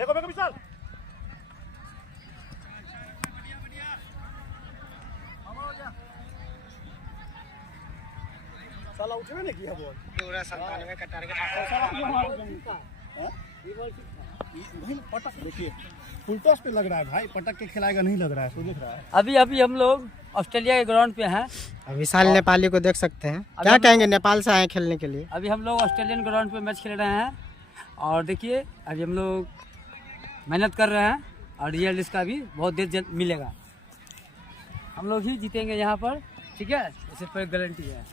देखो देखो विशाल साला उठने नहीं किया बॉल पूरा 97 का टारगेट वही पटक देखिए फुल टॉस पे लग रहा है भाई, पटक के खिलाएगा नहीं लग रहा है, तो देख रहा है। अभी हम लोग ऑस्ट्रेलिया के ग्राउंड पे हैं। विशाल नेपाली को देख सकते हैं, क्या कहेंगे, नेपाल से आए खेलने के लिए। अभी हम लोग ऑस्ट्रेलियन ग्राउंड पे मैच खेल रहे हैं और देखिए अभी हम लोग मेहनत कर रहे हैं और रिजल्ट इसका भी बहुत देर मिलेगा। हम लोग ही जीतेंगे यहाँ पर, ठीक है, इसे पर गारंटी है।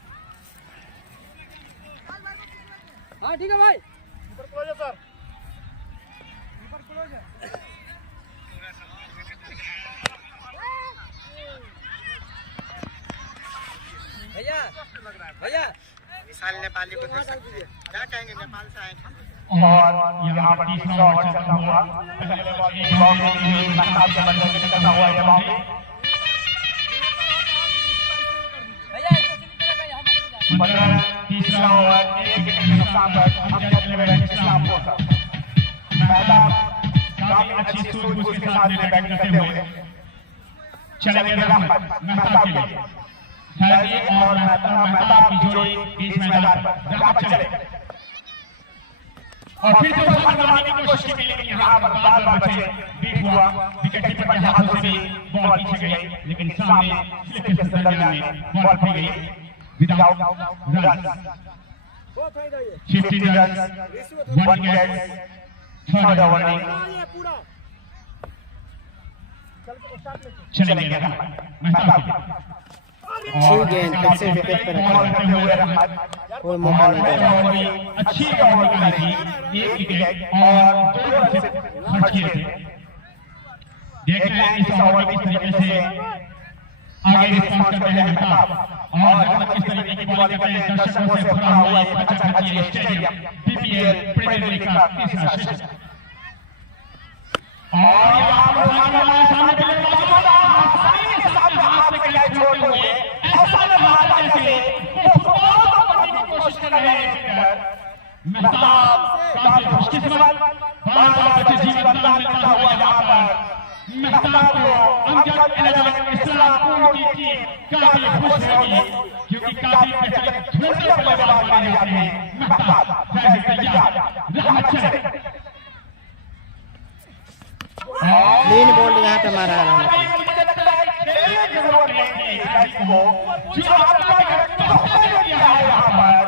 हाँ ठीक है भाई, ऊपर क्लोज है सर, ऊपर क्लोज है। भैया भैया विशाल नेपाली को देख सकते हैं, क्या कहेंगे, नेपाल से आए। और यहाँ पर तीसरा ओवर चलता हुआ पहले बॉल एक बाउंड्री महताब के बल्ले से निकलता हुआ ये बाउंड्री। तीसरा ओवर एक विकेट के नुकसान पर अमजद लेवेन इस्लामपुर का महताब काफी अच्छी सूझबूझ के साथ में बैटिंग करते हुए चलेंगे रहमत महताब के लिए। और महताब की जोड़ी बीच मैदान पर रहमत चले और फिर से उस लगाने की कोशिश की, लेकिन यहाँ पर बार बचे, बीट हुआ, विकेट कीपर के हाथों से बॉल पीछे गई, लेकिन सामने स्लिप के दरमियान में बॉल फेंक गई without run. 50 run 1 wicket, third over में चलेंगे रहमत महताब गेंद फिर से विकेट पर कोई मौका नहीं दे रहा। अच्छी बॉल की एक विकेट और 2 रन से खर्च किए थे। देख रहे हैं इस ओवर किस तरीके से आगे रिस्पॉन्स करते हैं महताब और रहमत किस तरीके की बॉलिंग करते हैं। दर्शकों से भरा हुआ एक खचाखची स्टेडियम पीपीएल प्रीमियर लीग का तीसरा सेशन और यहाँ पर सामने पहले आसानी के साथ हाथ में कैच छोड़ते हुए ऐसा लग रहा था जैसे वो फुटबॉल को पकड़ने की कोशिश कर रहे हैं फील्डर। महताब काफी खुशकिस्मत, बार-बार बचे जीवन दान मिलता हुआ यहाँ पर महताब को अमजद लेवेन इस्लामपुर की टीम काफी खुश होगी, क्योंकि काफी ढूंढने पर बल्लेबाज माने जाते हैं। महताब तैयार, रहमत चले। क्लीन बॉल यहाँ पे मारा है। जरूरत नहीं थी को जो आपने किया है यहाँ पर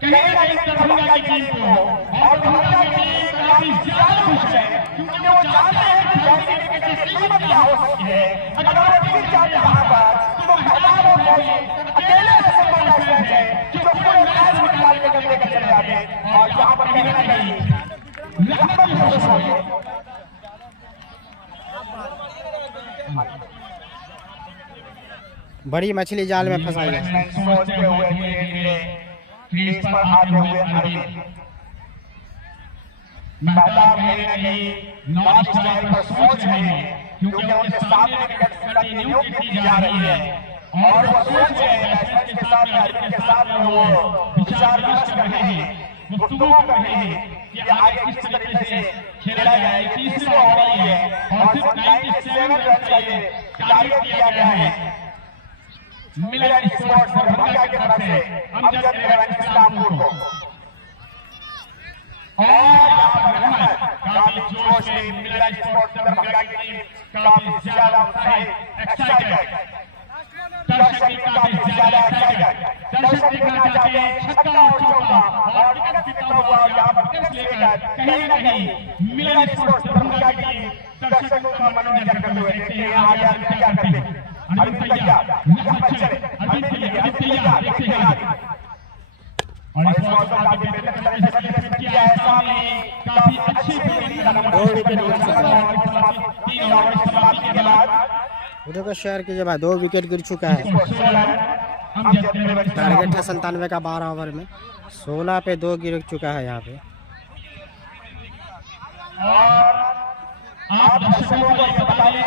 कहीं ना कहीं दरभंगा की टीम को, और दरभंगा की टीम काफी ज्यादा खुश है, क्योंकि वो जानते हैं कि बैटिंग की कीमत क्या हो सकती है। अगर वो जीत जाए यहाँ पर तो महताब और कोई अकेले ऐसे बैट्समैन है जो पूरे मैच में निकाल के लेकर चले जाते हैं और यहाँ पर कहीं ना कहीं रहमत खुश होगी। बड़ी मछली जाल में फंसाई है। सोचते हुए धीरे-धीरे क्रीज पर आते हुए अरविंद महताब कहीं ना कहीं नॉन स्ट्राइक पर सोच रहे हैं, क्योंकि उनके सामने विकेट कंटिन्यू की जा रही है और वो सोच रहे हैं बैट्समैन के साथ में, अरविंद के साथ में वो विचार विमर्श कर रहे हैं, गुफ्तगू कर रहे हैं कि आगे किस तरीके से खेला जाए। तीसरी ओवर है और सिर्फ 97 रन का ये टारगेट दिया गया है मिलन स्पोर्ट्स दरभंगा की तरफ से अमजद लेवेन इस्लामपुर को। और यहाँ पर रहमत काफी जोश में, मिलन स्पोर्ट्स दरभंगा की टीम काफी ज्यादा उत्साहित, एक्साइटेड, दर्शक भी काफी ज्यादा एक्साइटेड, दर्शक देखना चाहते हैं छक्का और चौका और विकेट गिरता हुआ यहाँ पर कैच लेकर कहीं ना कहीं मिलन स्पोर्ट्स दरभंगा की टीम दर्शकों का मनोरंजन करते हुए देखते हैं आगे आगे क्या करते हैं। अरविंद तैयार, रहमत चले, अरविंद तैयार, देखते हैं आगे। और इस बॉल को काफी बेहतर तरीके से किया है, सामने काफी अच्छी फील्डिंग का नंबर 3 ओवर समाप्ति के बाद वीडियो को शेयर कीजिए भाई। 2 विकेट गिर चुका है। टारगेट है 97 का 12 ओवर में, 16 पे 2 गिर चुका है यहाँ पे। और आप दर्शकों को ये बता दें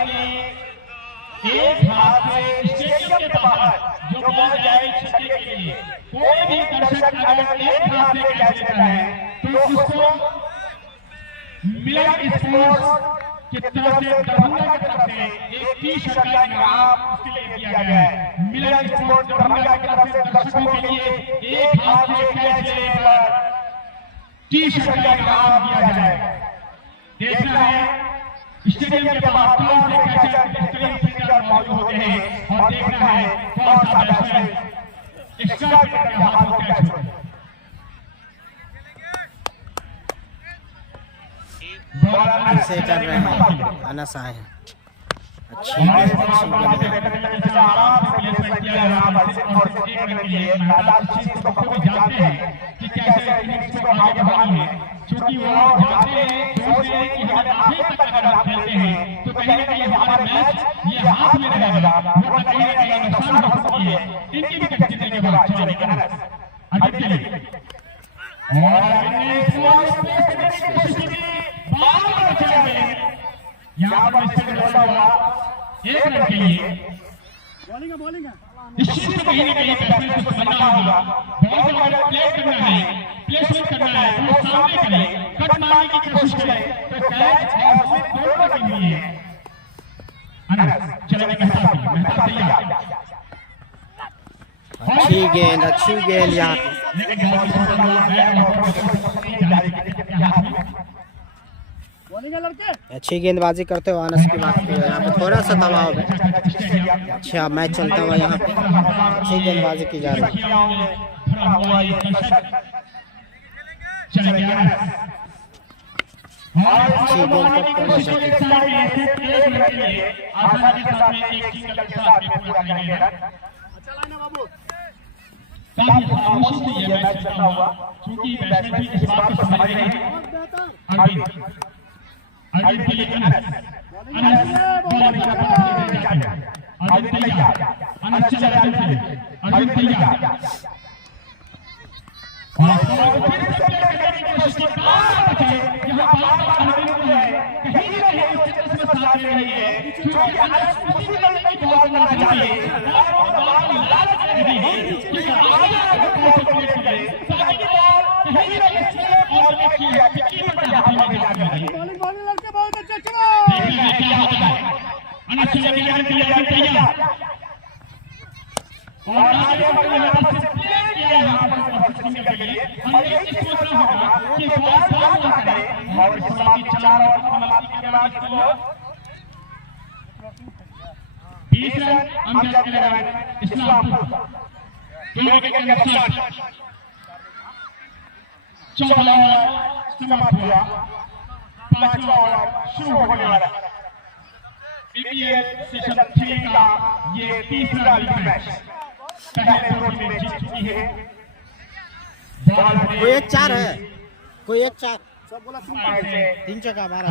कि एक हाथ से स्टेडियम के बाहर जो बॉल जाए छक्के के लिए, कोई भी दर्शक अगर एक हाथ से कैच लेता है तो उसको मिलन स्पोर्ट्स की तरफ से दरभंगा की तरफ से एक टी-शर्ट का इनाम उसके लिए दिया गया है। मिलन स्पोर्ट्स दरभंगा की तरफ से दर्शकों के लिए एक हाथ से कैच लेने पर टी-शर्ट का इनाम दिया जाएगा। देखना है स्टेडियम के बाहर कौन से कैचर बेहतरीन फील्डर मौजूद होते हैं और देखना है कौन सा बैट्समैन एक्स्ट्रा विकेट के हाथों कैच होते हैं। से कर रहे हैं अनस आए हैं। अच्छी गेंद आराम से प्लेसमेंट किया यहाँ पर सिर्फ और सिर्फ एक रन के लिए। मैदान चीज को खूब जानते हैं कि कैसे इनिंग्स को आगे बढ़ानी है, क्योंकि वो जानते हैं सोचते हैं कि हमें आगे तक अगर हम खेलते हैं तो कहीं ना कहीं हमारे मैच ये हाथ में रहेगा, वो कहीं ना कहीं नुकसान हो सकती है। इनकी विकेट गिरने के बाद चलेंगे अनस आदित्य लेंगे और यहाँ पर स्टेट बोला हुआ एक रन के लिए बॉलिंग है निश्चित से कहीं ना कहीं बैट्समैन को समझना होगा बॉल को अगर प्लेस करना है, प्लेसमेंट करना है तो सामने करें, कट मारने की कोशिश करें तो कैच और स्लिप दोनों के लिए अनस चलेंगे मेहता तैयार। अच्छी गेंद यहाँ पे लेकिन बॉलिंग है लड़के। अच्छी गेंदबाजी करते हुए अनस की बात की है। यहाँ पे थोड़ा सा दबाव है। अच्छा मैच चलता हुआ यहाँ पे अच्छी गेंदबाजी की जा रही है। अच्छी गेंद कट करना चाहिए। अच्छा लाइन है बाबू। काफी खामोशी से ये मैच चलता हुआ, क्योंकि बैट्समैन इस बात को समझ रहे हैं। अर्जुन के लिए अनस बॉलिंग करना है। अर्जुन तैयार, अनस चले अर्जुन तैयार और फिर से करने की कोशिश की बात है। यहाँ बात अर्जुन को है कहीं ना कहीं उस चित्र में साथ ले रही है, क्योंकि अनस उसी तरह की बॉल करना चाहिए और वो बॉल लालच नहीं है कि आगे बॉल को लेकर गए ताकि बॉल कहीं ना कहीं स्लिप और विकेट की पर यहाँ पर जाकर लगे। बॉलिंग लड़के बहुत अच्छा चलो। देखना है क्या होता है। अनस चले तैयार और आगे बढ़ने वाला प्ले किया यहाँ पर सिंगल के लिए और ये चीज सोचना होगा कि बॉल बात ना करे और इस समाप्ति 4 ओवर समाप्ति के बाद को 20 रन अमजद के लिए इस्लामपुर 2 विकेट के नुकसान। 14 ओवर समाप्त हुआ, 5वां ओवर शुरू होने वाला है। बीपीएल सीजन 3 का ये तीसरा लीग मैच पहले रोड में जीत चुकी है। कोई एक 4 है, कोई एक 4 सब बोला 3 चौका 12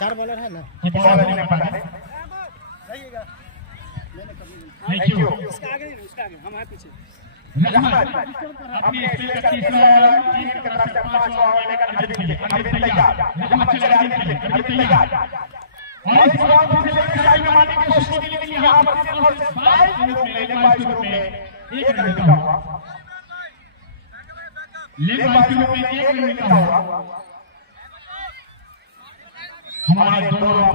4 बॉलर है ना। Thank you. इसका आगे हम हैं पीछे। अपनी स्टील का तीसरा टीम की तरफ से 5वां ओवर लेकर अर्जुन तैयार। रहमत चले अर्जुन तैयार और इस बार फिर से साइड में मारने की कोशिश की, लेकिन यहाँ पर सिर्फ और सिर्फ 22 मिनट में एक रन मिला हुआ। लेकिन 22 मिनट में एक रन मिला हुआ। हमारे दोनों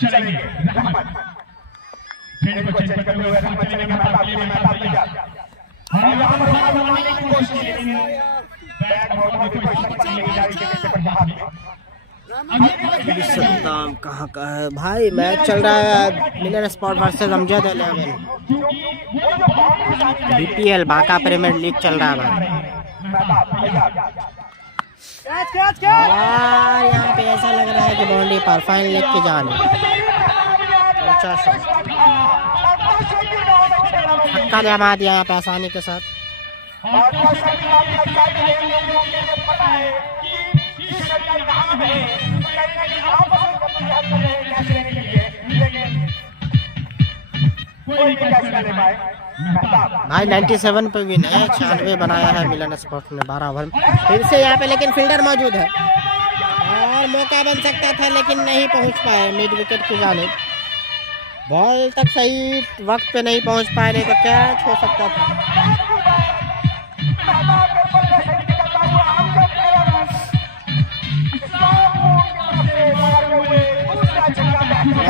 चलेंगे रहमत फिर को चेंज करते हुए रहमत चलेंगे मेहता तैयार और यहाँ पर साथ बनाने की कोशिश की, लेकिन बैट बॉल में कोई शॉट नहीं जा रही है पर जहां भी सद्दाम कहाँ का है भाई। मैच चल रहा है Milan sport versus Amjad 11 BPL Banka premier league चल रहा है भाई। और यहाँ पे ऐसा लग रहा है कि बाउंड्री पर फाइन लेग के जाने छक्का जमा दिया यहाँ पे आसानी के साथ। भाई 97 पे विन है, 96 बनाया है मिलन स्पोर्ट ने 12 ओवर में। फिर से यहाँ पे लेकिन फील्डर मौजूद है और मौका बन सकता था लेकिन नहीं पहुँच पाए मिड विकेट की जानिब। बॉल तक सही वक्त पे नहीं पहुँच पाए, नहीं तो कैच हो सकता था।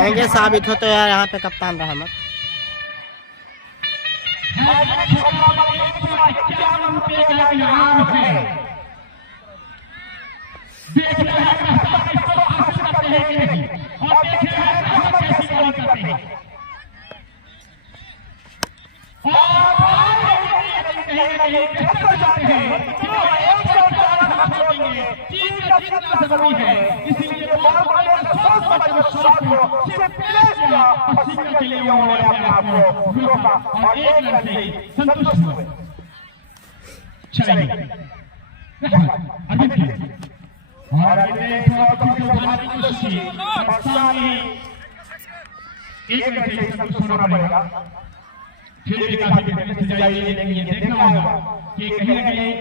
महंगे साबित होते हैं यहाँ पे कप्तान रहमत। इसीलिए संतुष्ट हुए। चलिए और एक संतुष्ट होना पड़ेगा। फिर भी काफी लेकिन ये देखना होगा कि कहीं न कहीं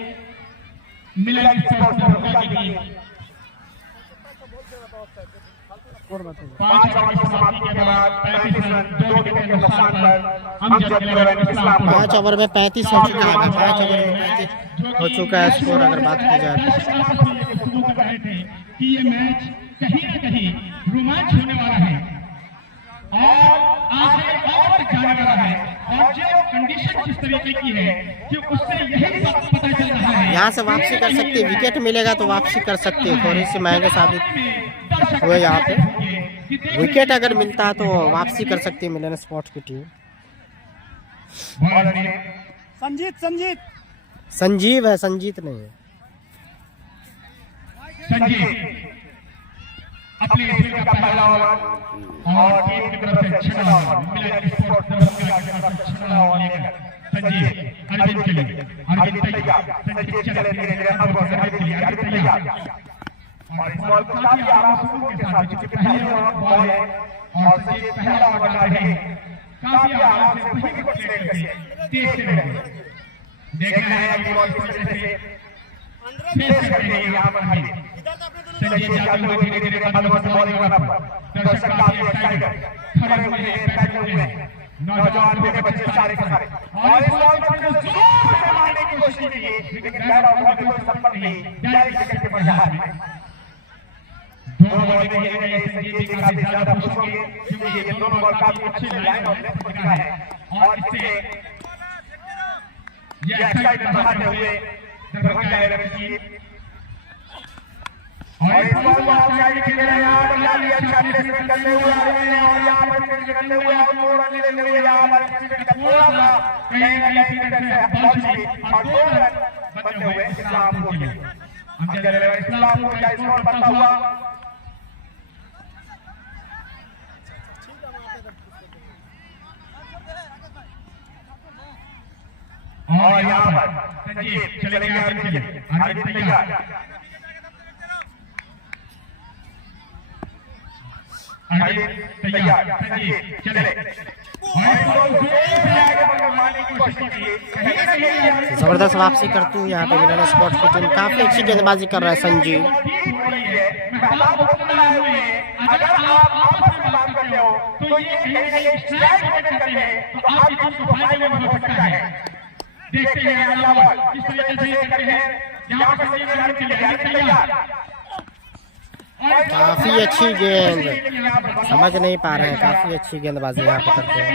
मिलन स्पोर्ट्स की 5 ओवर की समाप्ति के बाद 35 रन 2 विकेट के नुकसान पर अमजद इस्लाम 5 ओवर में 35 हो चुके हैं। 5 ओवर में 35 हो चुका है स्कोर अगर बात की जाए कि ये मैच कहीं न कहीं रोमांच होने वाला है और आगे और जाने वाला है और जो कंडीशन जिस तरीके की है कि उससे यही पता चल रहा है यहाँ से वापसी कर सकती है। विकेट मिलेगा तो वापसी कर सकती है। थोड़ी सी महंगे साबित हुए यहाँ पे। विकेट अगर मिलता है तो वापसी कर सकती है मिलन स्पोर्ट्स की टीम। संजीव है, संजीत नहीं है। संजीव अपने का पहला ओवर और टीम की तरफ से छठा ओवर मिलन स्पोर्ट्स तरफ से छठा ओवर लेकर संजीव अरविंद के लिए अरविंद तैयार। संजीव चले धीरे-धीरे अब से अरविंद के लिए अरविंद तैयार और इस बॉल को काफी आराम सुकून के साथ चुके पहले ओवर बॉल है और संजीव पहला ओवर डाल रहे हैं। काफी आराम से वही को ट्रेड करके तेज से रहे। देखना है अभी बॉल किस तरह से फेस करते हैं यहाँ पर हरी संजीव जाते हुए धीरे-धीरे बॉल से बॉलिंग करना पड़ा। दर्शक काफी एक्साइटेड खड़े हुए हैं, बैठे हुए हैं। नौजवान बेटे बच्चे सारे के सारे और इस बॉल पर जोर से मारने की कोशिश की लेकिन बैट आउट होने को संभव नहीं। डायरेक्ट विकेट के पर जहाज में दोनों बॉल में ये संजीव जी काफी ज्यादा खुश होंगे क्योंकि ये दोनों बॉल काफी अच्छे लाइन और लेफ्ट पर गिरा है और इससे ये एक्साइटमेंट बढ़ाते हुए दरभंगा 11 की और इस बॉल को आउटसाइड खेल रहे हैं। यहाँ पर लाली अच्छा प्लेसमेंट करते हुए आ रहे हैं और यहाँ पर फिर करते हुए और 2 रन लेते हुए यहाँ पर क्रिकेट का थोड़ा सा कहीं न कहीं क्रिकेट से बॉल चली और 2 रन बनते हुए इस्लामपुर के लिए इस्लामपुर का स्कोर बनता हुआ और यहाँ पर संजीव चलेंगे अरविंद के लिए अरविंद तैयार तैयार संजीव चले जबरदस्त वापसी करती हूँ यहाँ पे मिलन स्पोर्ट्स की टीम। काफी अच्छी गेंदबाजी कर रहा है संजीव। अगर आप आपस में बात करते हो तो ये स्ट्राइक विकेट करते हैं तो आपकी टीम को फायदे में हो सकता है। देखते हैं अगला बॉल किस तरीके से करते हैं। यहाँ पर संजीव अरविंद के लिए तैयार काफी अच्छी गेंद, समझ नहीं पा रहे हैं। काफी अच्छी गेंदबाजी यहाँ पे करते हैं।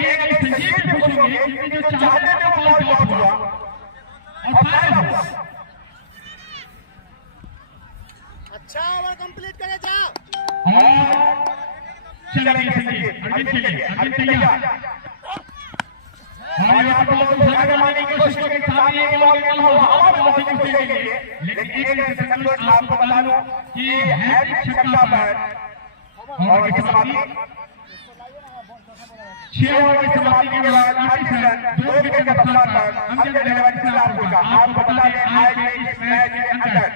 अच्छा ओवर कंप्लीट करे जा। चलेंगे संजीव अरविंद के लिए अरविंद तैयार और यहाँ पर लोग भाग मारने की कोशिश करेंगे। सामने एक बॉल निकला हुआ हवा में बॉलिंग कोशिश करेंगे लेकिन एक से संतोष आपको बता दूं कि हैट्रिक छक्का पर और इसके समाप्ति 6 ओवर की समाप्ति के बाद 38 रन 2 विकेट के नुकसान पर अमजद इस्लामपुर का आपको बता दें आज के इस मैच के अंदर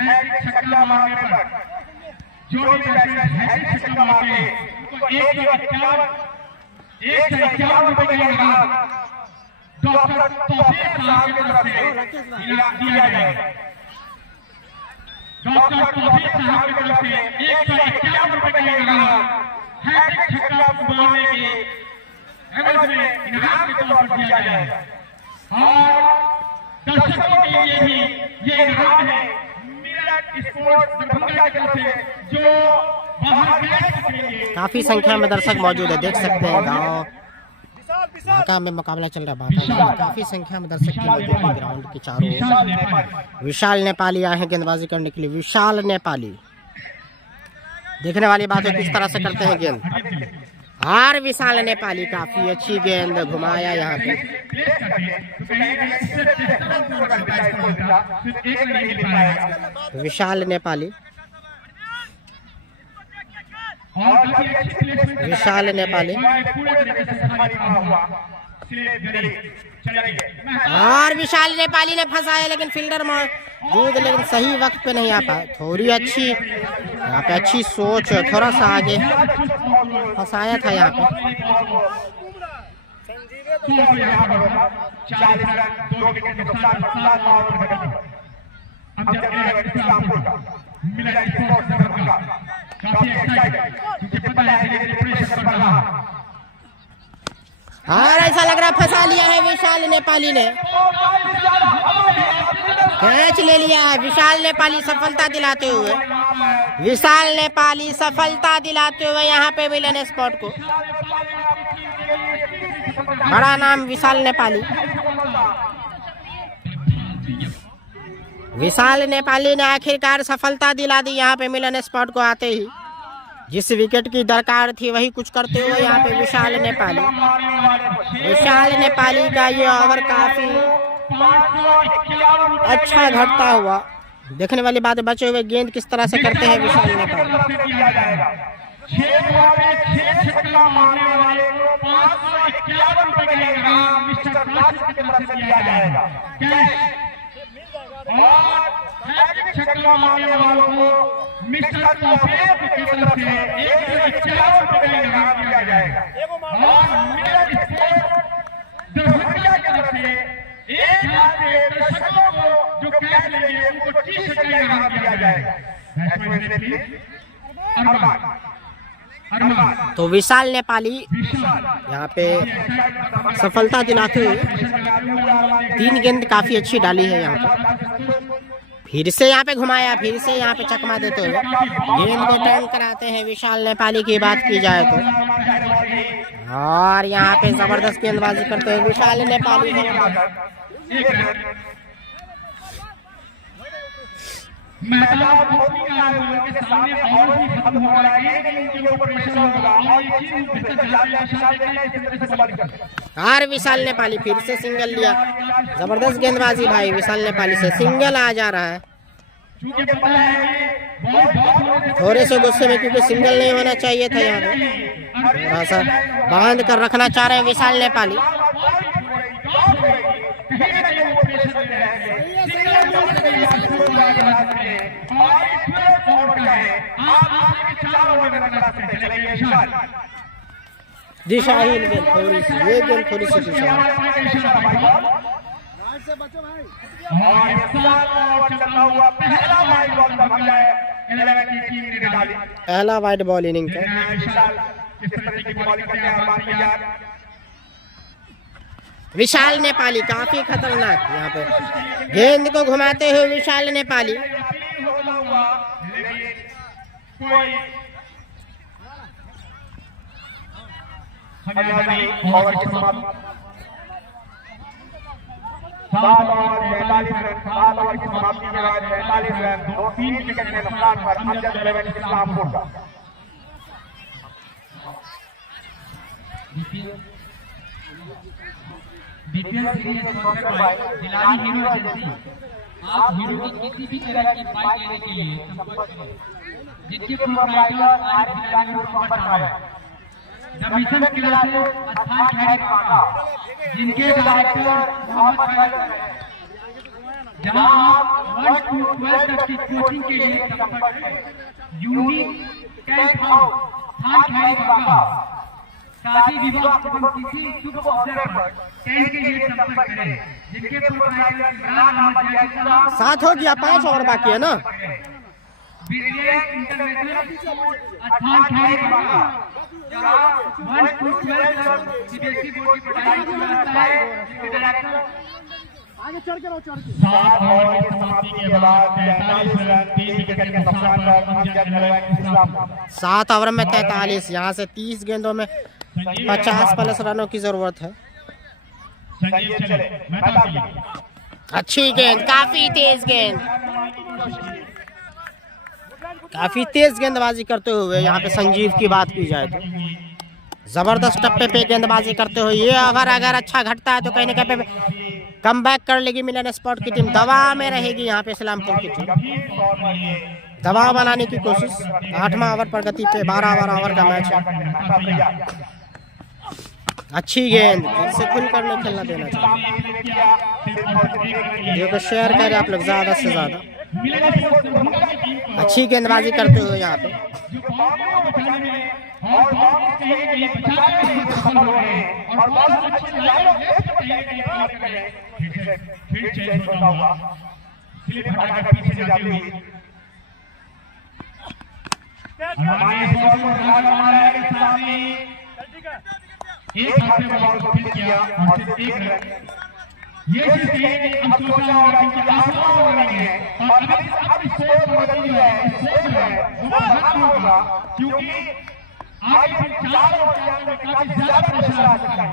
हैट्रिक छक्का मारने पर जो भी बैट्समैन हैट्रिक छक्का मारते हैं उनको 151 रुपए का इनाम डॉक्टर तौफीक साहब की तरफ से दिया जाएगा। डॉक्टर तौफीक साहब की तरफ से 151 रुपए का इनाम हैट्रिक छक्का मारने के एवज में इनाम के तौर पर दिया जाएगा और दर्शकों के लिए भी ये इनाम है मिलन स्पोर्ट्स दरभंगा की तरफ से जो काफी संख्या में दर्शक मौजूद है, देख सकते हैं गाँव ढाका में मुकाबला चल रहा है। बाका में काफी संख्या में दर्शक की मौजूद है ग्राउंड के चारों ओर। विशाल नेपाली आए हैं गेंदबाजी करने के लिए। विशाल नेपाली, देखने वाली बात है किस तरह से करते हैं गेंद। और विशाल नेपाली काफी अच्छी गेंद घुमाया यहाँ पे। विशाल नेपाली, विशाल नेपाली और विशाल नेपाली ने फंसाया, लेकिन फील्डर मौजूद, लेकिन सही वक्त पे नहीं आ पाया। थोड़ी अच्छी यहाँ पे अच्छी सोच, थोड़ा सा आगे फंसाया था यहाँ पे। और ऐसा लग रहा फंसा लिया है विशाल नेपाली ने, कैच ले लिया है विशाल नेपाली सफलता दिलाते हुए। विशाल नेपाली सफलता दिलाते हुए यहाँ पे मिलन स्पॉट को। बड़ा नाम विशाल नेपाली। विशाल नेपाली ने आखिरकार सफलता दिला दी यहाँ पे मिलन स्पॉट को आते ही। जिस विकेट की दरकार थी वही कुछ करते हुए यहाँ पे विशाल नेपाली। विशाल नेपाली का ये ओवर काफी अच्छा घटता हुआ। देखने वाली बात है बचे हुए गेंद किस तरह से करते हैं विशाल नेपाली। छक्का मारने वालों को मिस्टर तौफीक की तरफ से 151 रुपए का इनाम दिया जाएगा और मिलन स्पोर्ट्स दरभंगा की तरफ से 1000 के दर्शकों को जो कैच लेंगे उनको टी-शर्ट का इनाम दिया जाएगा। तो विशाल नेपाली यहाँ पे सफलता दिलाते हुए 3 गेंद काफी अच्छी डाली है यहाँ पे। फिर से यहाँ पे घुमाया, फिर से यहाँ पे चकमा देते हुए गेंद को टर्न कराते हैं विशाल नेपाली की बात की जाए तो। और यहाँ पे जबरदस्त गेंदबाजी करते हुए विशाल नेपाली। और विशाल नेपाली फिर से सिंगल लिया। जबरदस्त गेंदबाजी भाई विशाल नेपाली से, सिंगल आ जा रहा है। थोड़े से गुस्से में, क्योंकि सिंगल नहीं होना चाहिए था यहाँ पे। थोड़ा सा बांध कर रखना चाह रहे हैं विशाल नेपाली। दिशाहीन गेंद, थोड़ी सी ये गेंद थोड़ी सी दिशाहीन। पहला वाइड बॉल इनिंग का। विशाल नेपाली काफी खतरनाक यहाँ पे गेंद को घुमाते हुए विशाल नेपाली। ओवर की समाप्ति 7 ओवर 45 रन। 7 ओवर की समाप्ति के बाद 45 रन 2-3 विकेट के नुकसान पर अमजद 11 इस्लामपुर का। BPL series sponsored by Dilani hero agency. आप हीरो की किसी भी तरह की बाइक लेने के लिए संपर्क करें, जिनके प्रोप्राइटर आर दिलानी ग्रुप पर है। द मिशन क्लासेस स्थान खैर बांका, जिनके डायरेक्टर मोहम्मद फैसल हैं, जहां आप 1 to 12 तक की कोचिंग के लिए संपर्क करें। यूनिक कैंप हाउस स्थान खैर बांका, शादी विवाह एवं किसी शुभ अवसर पर कैंप के लिए संपर्क करें, जिनके प्रोप्राइटर इमरान अहमद जैसा। 7 हो गया, 5 और बाकी है ना। ब्रिलियंट इंटरनेशनल स्थान खैर बांका, जहां 1 to 12 तक सीबीएसई बोर्ड की पढ़ाई की व्यवस्था है। डायरेक्टर आगे चढ़ के रहो, चढ़ के। 7 ओवर की समाप्ति के बाद 43 रन 3 विकेट के नुकसान पर इस्लाम 7 ओवर में 43, यहाँ से 30 गेंदों में 50 प्लस रनों की जरूरत है। संजीव चले मेहता अच्छी गेंद, काफी तेज गेंद, काफी तेज गेंदबाजी करते हुए यहाँ पे संजीव की बात की जाए तो जबरदस्त टप्पे पे गेंदबाजी करते हुए ये ओवर अगर अच्छा घटता है तो कहीं ना कहीं कम बैक कर लेगी मिलन स्पोर्ट की टीम। दबाव में रहेगी यहाँ पे इस्लामपुर की टीम, दबाव बनाने की कोशिश। 8वां ओवर प्रगति पे, 12वां ओवर का मैच है। अच्छी गेंद, फिर से खुल कर नहीं खेलना देना चाहिए। वीडियो को शेयर करें आप लोग ज़्यादा से ज़्यादा। अच्छी गेंदबाजी करते हुए यहाँ पे एक हाथ से बॉल को फिट किया और सिर्फ 1 रन। ये चीज़ अब सोचा होगा कि आसमान हो रही है और अब सोच बदल है, सोच है वो बदलना होगा क्योंकि आगे फिर 4 ओवर के अंदर काफी ज्यादा प्रेशर आ सकता है।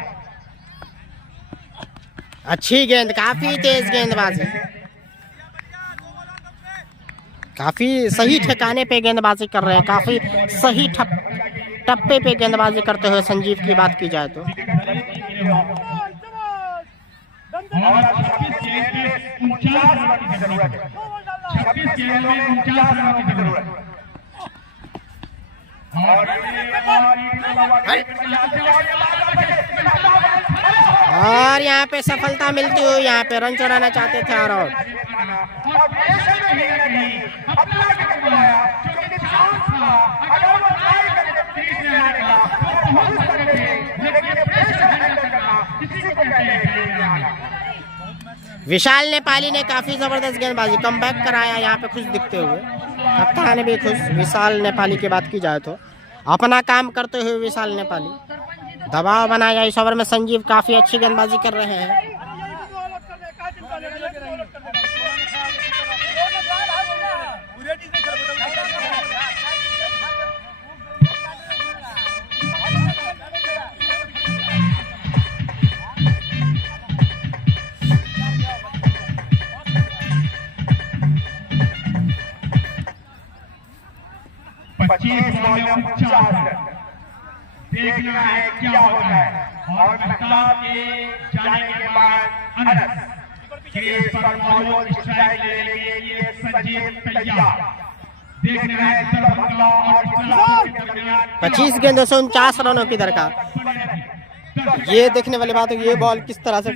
अच्छी गेंद, काफी तेज गेंदबाजी, काफी सही ठिकाने पे गेंदबाजी कर रहे हैं, काफी सही टप्पे पे गेंदबाजी करते हुए संजीव की बात की जाए तो। और 26 गेंद में 49 रन की जरूरत है। 26 गेंद में 49 रन की जरूरत है। और यहाँ पे सफलता मिलती हुई यहाँ पे रन चढ़ाना चाहते थे और आउट। विशाल नेपाली ने काफी जबरदस्त गेंदबाजी कमबैक कराया यहाँ पे खुश दिखते हुए। कप्तान भी खुश विशाल नेपाली की बात की जाए तो अपना काम करते हुए विशाल नेपाली दबाव बनाया। इस ओवर में संजीव काफी अच्छी गेंदबाजी कर रहे हैं। देखना है क्या होता है और मेहताब के जाने के बाद अनस क्रीज पर मौजूद स्ट्राइक लेने के लिए संजीव तैयार। देखना है दरभंगा और इस्लामपुर के दरमियान 25 गेंदों से 49 रनों की दरकार। ये देखने वाली बात है ये बॉल किस तरह से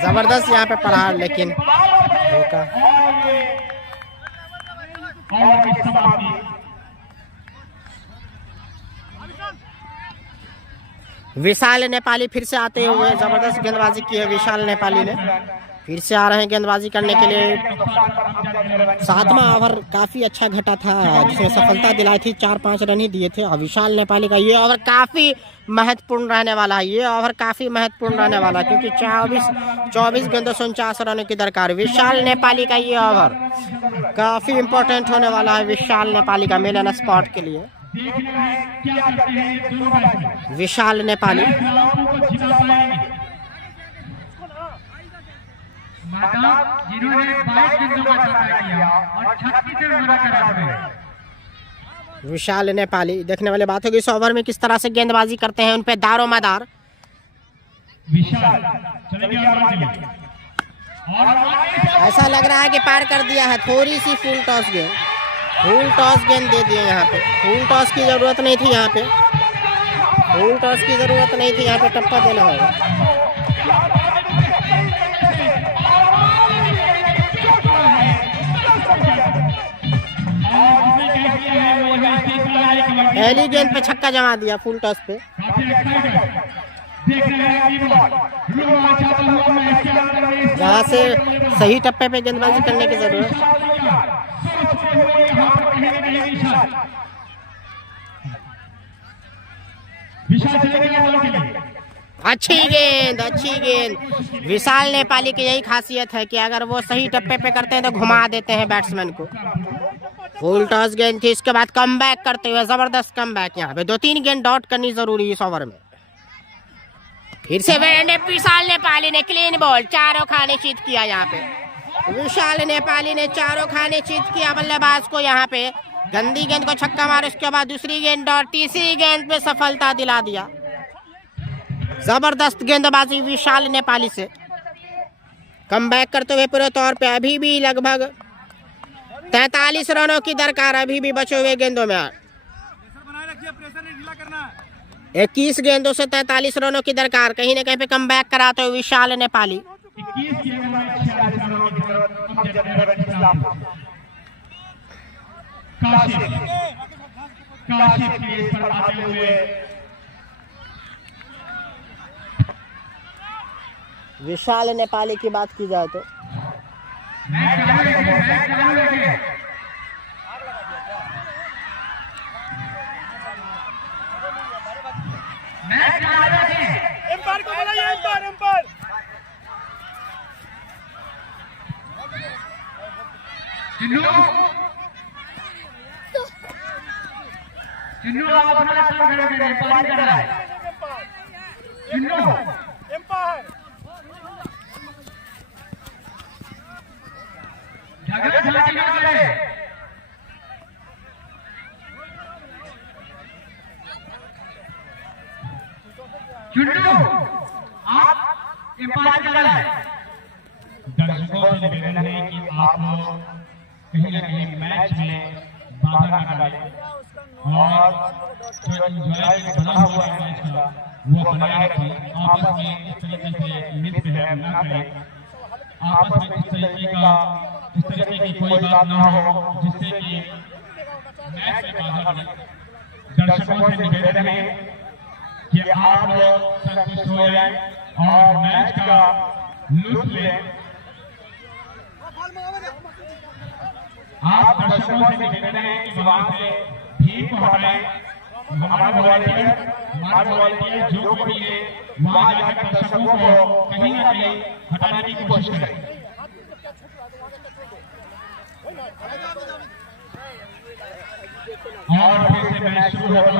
जबरदस्त यहाँ पे प्रहार लेकिन रोका। विशाल नेपाली फिर से आते हुए जबरदस्त गेंदबाजी की है। विशाल नेपाली ने फिर से आ रहे हैं गेंदबाजी करने के लिए। 7वां ओवर काफी अच्छा घटा था जिसमें सफलता दिलाई थी, 4-5 रन ही दिए थे। और विशाल नेपाली का ये ओवर काफी महत्वपूर्ण रहने वाला है। ये ओवर काफी महत्वपूर्ण रहने वाला है क्योंकि 24 गेंदों से 49 रनों की दरकार। विशाल नेपाली का ये ओवर काफी इम्पोर्टेंट होने वाला है विशाल नेपाली का मिलन स्पॉट के लिए। विशाल नेपाली विशाल नेपाली देखने वाली बात होगी इस ओवर में किस तरह से गेंदबाजी करते हैं। उन पे दारो मदार ऐसा लग रहा है कि पार कर दिया है। थोड़ी सी फुल टॉस गेंद दे दिए यहाँ पे। फुल टॉस की जरूरत नहीं थी यहाँ पे, फुल टॉस की जरूरत नहीं थी यहाँ पे, टप्पा देना होगा। पहली गेंद पे छक्का जमा दिया फुल टॉस पे। जहाँ से सही टप्पे पे गेंदबाजी करने की जरूरत। विशाल चलेंगे बॉल के लिए। अच्छी गेंद। विशाल नेपाली की यही खासियत है कि अगर वो सही टप्पे पे करते हैं तो घुमा देते हैं बैट्समैन को। फुल टॉस गेंद थी, इसके बाद कमबैक करते हुए जबरदस्त कमबैक। यहाँ पे 2-3 गेंद डॉट करनी जरूरी है इस ओवर में। फिर से विशाल नेपाली ने क्लीन बॉल, 4 खाने चित किया। यहाँ पे विशाल नेपाली ने 4 खाने चित किया बल्लेबाज को। यहाँ पे गंदी गेंद को छक्का मार, उसके बाद दूसरी गेंद और तीसरी गेंद पे सफलता दिला दिया। जबरदस्त गेंदबाजी विशाल नेपाली से। कमबैक करते हुए पूरे तौर पे अभी भी लगभग 43 रनों की दरकार, अभी भी बचे हुए गेंदों में। 21 गेंदों से 43 रनों की दरकार, कहीं ना कहीं पे कमबैक कराते हुए विशाल नेपाली। 21 गेंदों में 46 रनों की जरूरत अब जनरल इस्लाम काशिफ के इस पर आते हुए विशाल नेपाली की बात की जाए तो एम्पायर को बुलाइए, एम्पायर। चिन्नू आप अपना स्थान खड़े करें, पारी कर रहा है चिन्नू एम्पायर। झगड़े झांकी ना करे। चिन्नू आप एम्पायर कर रहे हैं। दर्शकों से निवेदन है कि आप लोग कहीं ना कहीं मैच में बाधा न डालें और जो एंजॉय बना हुआ है मैच का वो बनाए रखें। आपस में इस तरीके से मिसबिहेव न करें, आपस में इस तरीके की कोई बात ना हो जिससे कि मैच में बाधा बने। दर्शकों से निवेदन है कि आप लोग संतुष्ट हो जाएं और मैच का लुत्फ लें। आप दर्शकों से निवेदन है कि वहां से भीड़ को हटाएं। हमारे वॉलंटियर जो कोई है वहां जाकर दर्शकों को कहीं ना कहीं हटाने की कोशिश करें। और फिर से मैच शुरू होगा।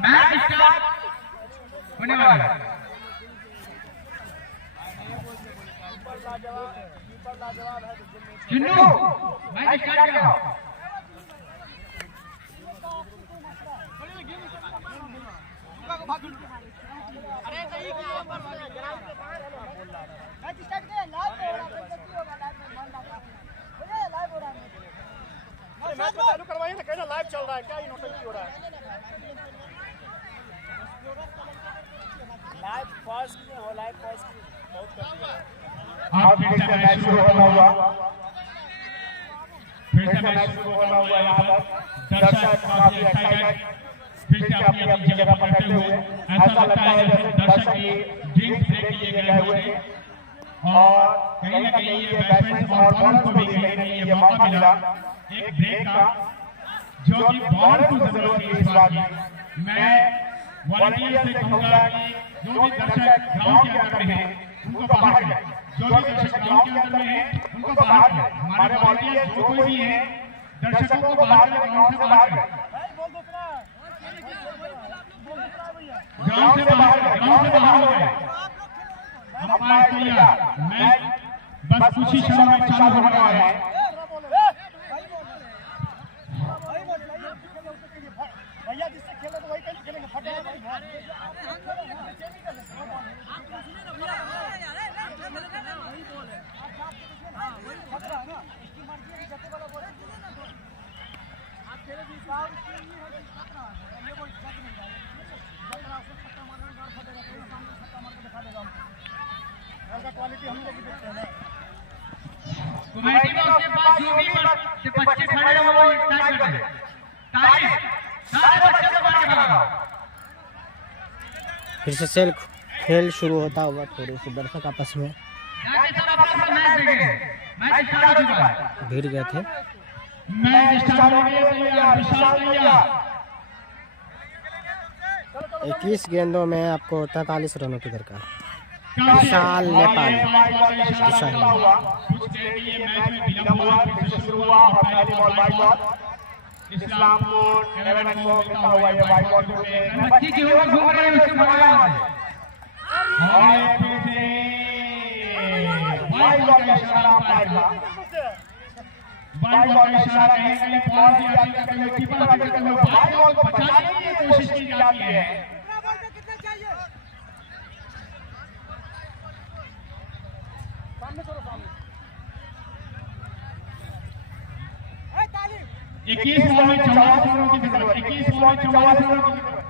मैच स्टार्ट होने वाला है। चिन्नू मैच स्टार्ट करो। मैच को चालू करवाइए ना, कहना लाइव चल रहा है, क्या ये नौटंकी हो रहा है? लाइव पॉज नहीं हो, लाइव पॉज बहुत करती है। आप फिर से मैच शुरू होना हुआ। फिर से मैच शुरू होना हुआ। यहाँ पर दर्शक काफी एक्साइटेड फिर से अपनी अपनी जगह पर बैठे हुए। ऐसा लगता है जैसे दर्शक की ड्रिंक ब्रेक लिए गए हुए हैं और कहीं ना कहीं ये बैट्समैन और बॉलर को भी कहीं ना कहीं ये मौका मिला एक ब्रेक का, जो कि बॉलर को जरूरत है इस बात की। मैं वॉलंटियर से कहूंगा कि जो भी दर्शक ग्राउंड के अंदर में हैं उनको बाहर जाए। जो भी दर्शक ग्राउंड के अंदर में हैं उनको बाहर जाए। हमारे वॉलंटियर जो कोई भी हैं दर्शकों को बाहर जाए, ग्राउंड से बाहर जाए, ग्राउंड से बाहर जाए, ग्राउंड से बाहर हो जाए। अंपायर तैयार, मैच बस कुछ ही समय में चालू होने वाला है। भैया जिससे खेले तो वही खेलेंगे, फटेगा नहीं। क्वालिटी हम लोग देखते हैं ना। कमेटी बॉक्स के पास जो भी बच्चे खड़े हैं वो टाइम कर दे। टाइम सारे बच्चे को मार के भगाओ। फिर से खेल शुरू होता हुआ, थोड़े से दर्शक आपस में मैच स्टार्ट हो चुका है। भिड़ गए थे। मैच स्टार्ट हो गया। तैयार, विशाल तैयार। 21 गेंदों में आपको 43 रनों की दरकार। विशाल नेपाल विशाल इस्लामपुर 11 को मिलता हुआ ये वाइड बॉल बच्ची की ओर घूम रहे हैं, उसके भगाया है। और फिर से वाइड बॉल का इशारा पाएगा। वाइड बॉल का इशारा कहीं कहीं बॉल की आती है, कहीं कीपर आती है, कहीं वाइड बॉल को बचाने की कोशिश की जाती है। इक्कीस बॉल में 44 रनों की जरूरत। 21 बॉल में 44 रनों की जरूरत।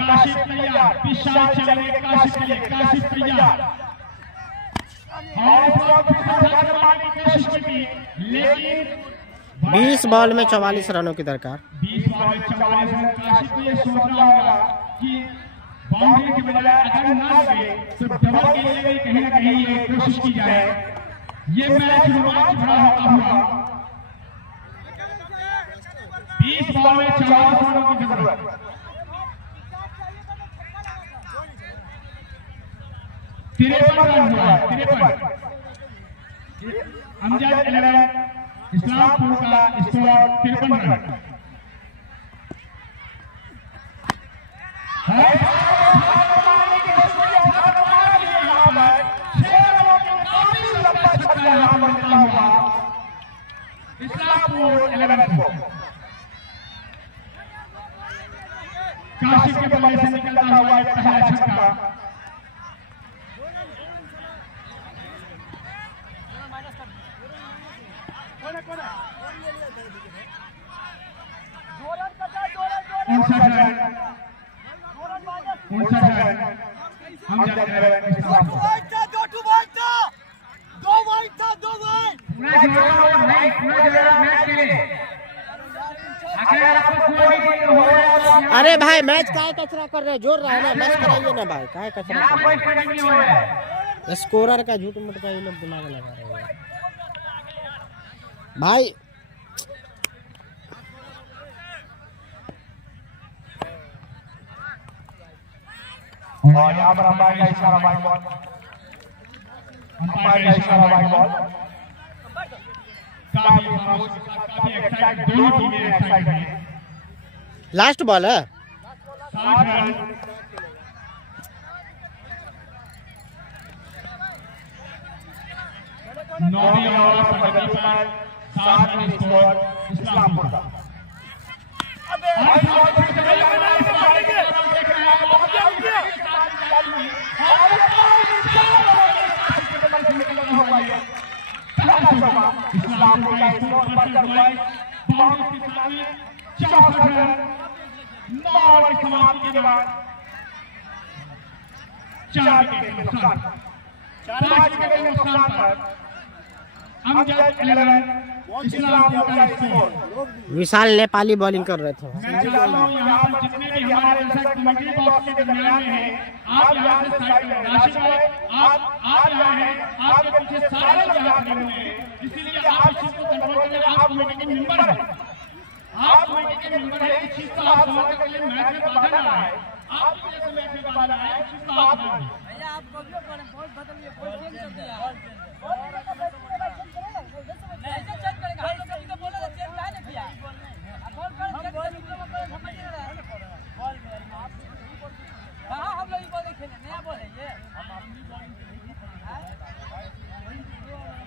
काशिफ तैयार, विशाल चले, काशिफ चले, काशिफ तैयार। और इस वक्त फिर मारने की कोशिश की, लेकिन 20 बॉल में 44 रनों की दरकार। 20 बॉल में 44 रन। काशिफ को ये सोचना होगा कि बाउंड्री के बजाय अगर ना लगे तो डबल के लिए कहीं ना कहीं ये कोशिश की जाए। ये मैच रोमांच भरा होता हुआ 20 बॉल में 44 रनों की जरूरत। 53 रन हुआ है। 53 अमजद 11 इस्लामपुर का स्कोर 53 रन। इस्लामपुर 11 को काशिफ के बल्ले से निकलता हुआ एक पहला छक्का। अरे भाई मैच काय कचरा कर रहे हैं, जोर रहा है ना, मैच कराइए ना भाई, काय कचरा कर रहे हैं। स्कोरर का झूठ मूठ का ये लोग दिमाग लगा रहे हैं भाई। और यहाँ पर अंपायर का इशारा वाइड बॉल। अंपायर का इशारा वाइड बॉल। काफी एक्साइट, दोनों टीमें एक्साइट हैं। लास्ट बॉल है। 60 रन। नौवीं ओवर पर तकरीबन 60 रन स्कोर इस्लामपुर का। इस्लामपुर का स्कोर बढ़कर हुआ है 64 रन। 9 ओवर की समाप्ति के बाद 4 विकेट के नुकसान पर अमजद 11 इस्लामपुर का स्कोर। विशाल नेपाली बॉलिंग कर रहे थे। मैं चाहता हूं यहाँ पर जितने भी हमारे दर्शक कमेंट्री बॉक्स के दरमियान में हैं, आप यहाँ से साइड में राशिद भाई, आप यहाँ हैं, आपके पीछे सारे लोग यहाँ खड़े हुए हैं, इसीलिए आप इस चीज को कंट्रोल करें। आप कमेटी के मेंबर हैं, आप कमेटी के मेंबर हैं, इस चीज को आप समझ कर मैच में बाधा ना आए। आपकी वजह से मैच में बाधा आए, इस चीज को आप समझिए।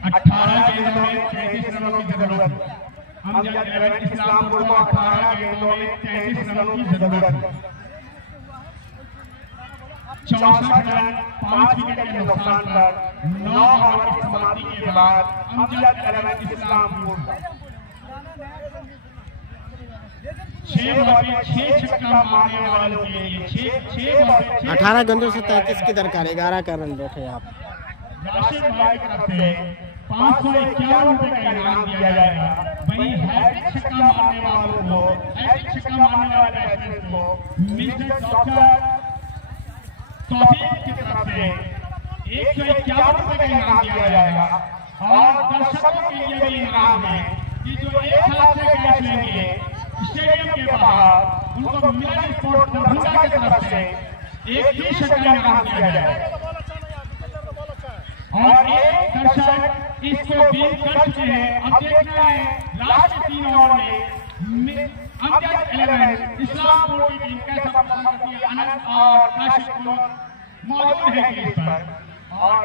अठारह गेंदों में 33 रनों की जरूरत। अमजद 11 इस्लामपुर को 18 गेंदों में 33 रनों की जरूरत। 64 रन 5 विकेट के नुकसान पर 9 ओवर की समाप्ति के बाद अमजद 11 इस्लामपुर 6 बॉल में 6 छक्का मारने वालों के लिए 6 बॉल 18 गेंदों से 33 की दरकार, 11 का रन रेट है आप। राशिद भाई की तरफ से 551 रुपए का इनाम दिया जाएगा। वहीं हैट्रिक छक्का मारने वालों को, हैट्रिक छक्का मारने वाले बैट्समैन को मिस्टर डॉक्टर तौफीक की तरफ से 151 रुपए का इनाम दिया जाएगा। और दर्शकों के लिए भी इनाम है कि जो एक हाथ से कैच लेंगे स्टेडियम के बाहर, उनको मिलन स्पोर्ट्स दरभंगा की तरफ से एक टी-शर्ट का इनाम दिया जाएगा। और एक दर्शक इसको बीट कर चुके हैं। अब देखना है लास्ट 3 ओवर में अंकित 11 इस्लामपुर की टीम कैसा परफॉर्म करती है। अनंत और काशिफ मौजूद है इस पर और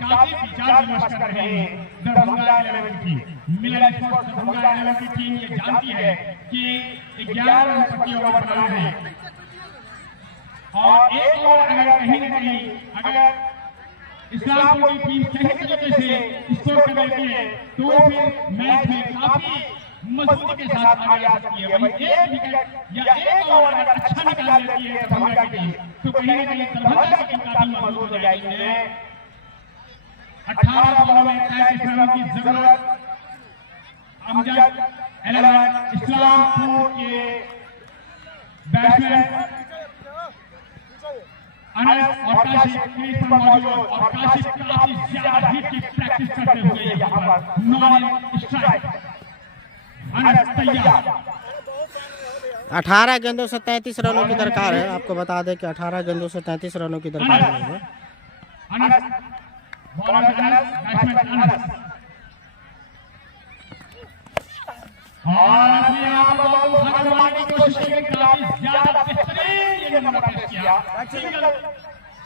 काफी विचार विमर्श कर रहे हैं। दरभंगा 11 की मिलन स्पोर्ट्स दरभंगा 11 की टीम ये जानती है कि 11 रन प्रति ओवर बनाना है और एक ओवर अगर कहीं न कहीं अगर इस्लामपुर की टीम सही तरीके से स्कोर कर लेती है तो फिर मैच में काफी मजबूती के साथ आगे आ सकती है। वही एक विकेट या एक ओवर अगर अच्छा निकाल लेती है दरभंगा की टीम तो कहीं न कहीं दरभंगा की टीम काफी मजबूत हो जाएगी। 18 बॉलों में 33 रनों की जरूरत। अमजद 11 इस्लामपुर के बैट्समैन अनस और काशिफ क्रीज पर मौजूद और काशिफ काफी ज्यादा हिट की प्रैक्टिस करते हुए यहाँ पर नॉन स्ट्राइक। अनस तैयार। 18 गेंदों से 33 रनों की दरकार है। आपको बता दें कि 18 गेंदों से 33 रनों की दरकार है। अनस बॉलर अनस बैट्समैन अनस और अपने यहाँ पर बॉल उठाने की कोशिश की काफी ज्यादा बेहतरीन ये नंबर पेश किया। सिंगल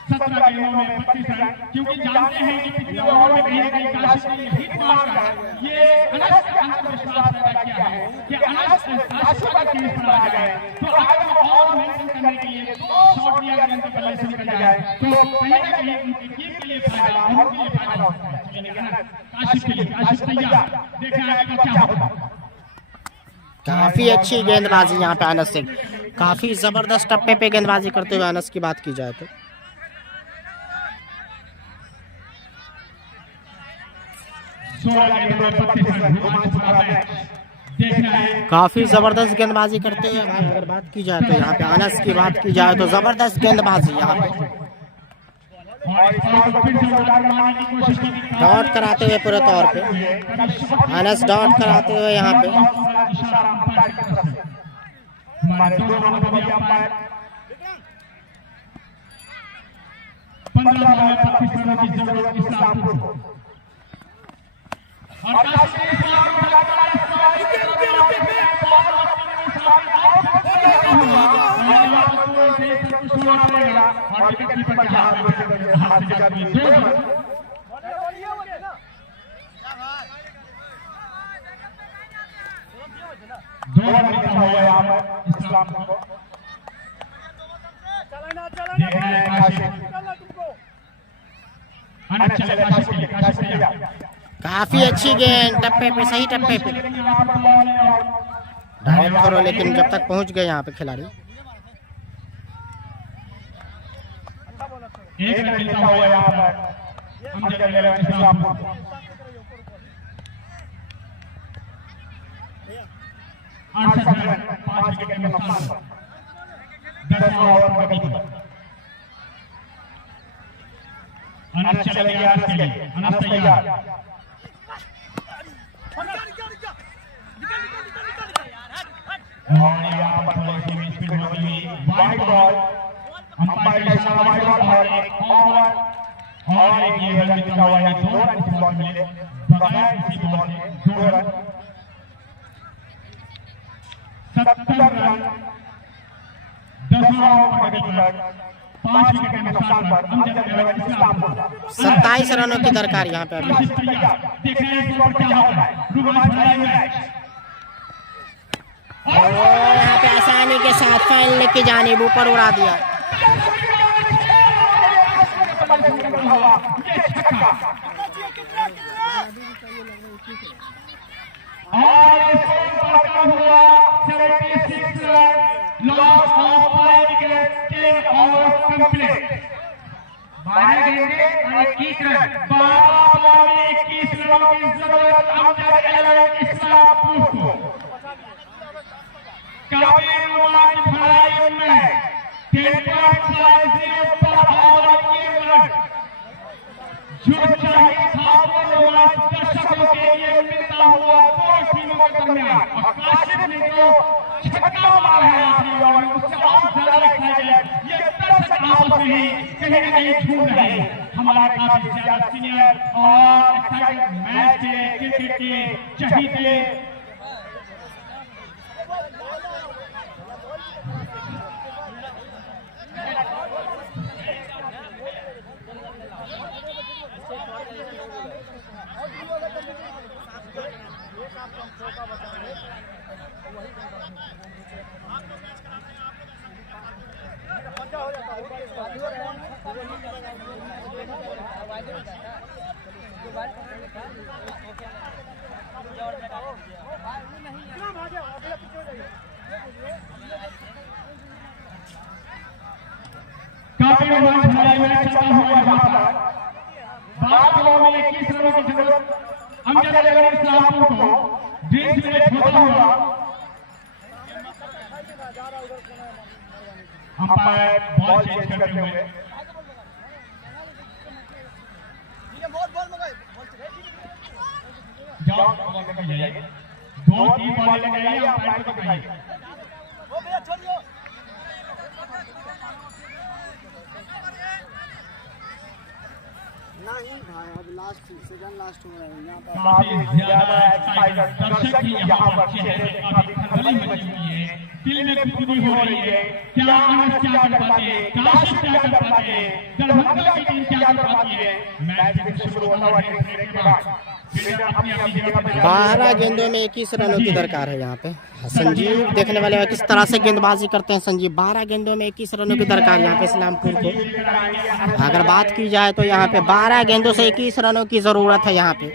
17 गेंदों में 32 रन क्योंकि जानते हैं कि पिछले ओवर में कहीं कहीं काशिफ ने हिट मारकर ये अनस का आत्मविश्वास पैदा किया है कि अनस काशिफ का क्रीज पर आ जाए तो अगर और मेंटेन करने के लिए 2 शॉट दिया गया उनके बल्ले से निकल जाए तो कहीं न कहीं उनकी टीम के लिए फायदा और उनके लिए फायदा होता है। लेकिन काशिफ के लिए काशिफ तैयार। देखना है क्या होता है। काफी अच्छी गेंदबाजी यहाँ पे अनस से, काफी जबरदस्त टप्पे पे गेंदबाजी करते हुए अनस की बात की जाए तो 16 गेंदों में 32 रन रोमांचक मैच। देखना है काफी जबरदस्त गेंदबाजी करते हुए अगर बात की जाए तो यहाँ पे अनस की बात की जाए तो जबरदस्त गेंदबाजी यहाँ पे और इस बॉल को फिर से उतार मारने की कोशिश की। डॉट कराते हुए पूरे तौर पे अनस डॉट कराते हुए यहाँ पे इशारा अंपायर की तरफ से हमारे दो अनुभवी अंपायर 15 बॉल में 25 रनों की जरूरत इस्लामपुर को और काशिफ के साथ और विकेट कीपर के हाथ से जाती है 2 रन। दो रन लिखा हुआ है यहाँ पर इस्लामपुर को। देखना है काशिफ अनस चले काशिफ के लिए काशिफ तैयार। काफी अच्छी गेंद टप्पे पे, सही टप्पे पे डायरेक्ट थ्रो, लेकिन जब तक पहुंच गए यहाँ पे खिलाड़ी। एक रन लिखा हुआ है यहाँ पर अमजद 11 इस्लामपुर को। 68 रन 5 विकेट के नुकसान पर 10 ओवर प्रति पर अनस चले गए अनस के लिए। अनस तैयार। और यहाँ पर थोड़ी सी स्पीड होगी। वाइड बॉल अंपायर का इशारा वाइड बॉल और एक ओवर और एक ये रन लिखा हुआ है 2 रन इस बॉल मिले बगैर किसी बॉल के 2 रन 70 रन 10 ओवर पर 5 विकेट के नुकसान पर अमजद 11 इस्लामपुर 27 रनों की दरकार यहाँ पे अभी। देखते हैं इस ओवर क्या होता है। रोमांच भरा मैच और यहाँ पे आसानी के साथ फैलने की जानिब ऊपर उड़ा दिया। और हुआ 76 run loss of 5 wicket 10 over complete. 12 गेंदे और 21 रन 12 बॉल में 21 रनों की जरूरत अमजद 11 इस्लामपुर को। काफी रोमांच भरा मैच 10.50 पर और 21 रन दर्शकों के लिए मिलता हुआ दो टीमों के दरमियान और काशिफ ने जो छक्का मारा है आखिरी ओवर उससे और ज्यादा एक्साइटेड ये दर्शक आपस में ही कहीं न कहीं झूम रहे हैं। हमारे काफी ज्यादा सीनियर और एक्साइटेड मैच के क्रिकेट के चहीते काफी रोमांच भरा मैच चलता हुआ यहाँ पर 12 ओवर में 21 रनों की जरूरत अमजद अली इस्लामपुर को 20 मिनट होता हुआ अंपायर बॉल चेंज करते हुए जाओ बॉल लेकर जाइए 2-3 बॉल लेकर जाइए अंपायर को दिखाइए नहीं भाई अब लास्ट सेकंड लास्ट हो रहा है यहाँ पर काफी ज्यादा एक्साइटेड दर्शक भी यहाँ पर चेहरे काफी खलबली मची हुई है दिल में गुदगुदी हो रही है क्या अनस क्या कर पाती है काशिफ क्या कर पाती है दरभंगा की टीम क्या कर पाती है मैच फिर शुरू होता हुआ देखने के बाद 12 गेंदों में 21 रनों की दरकार है यहाँ पे। संजीव देखने वाले किस तरह से गेंदबाजी करते हैं संजीव। 12 गेंदों में 21 रनों की दरकार यहाँ पे इस्लामपुर को। अगर बात की जाए तो यहाँ पे 12 गेंदों से 21 रनों की जरूरत है यहाँ पे।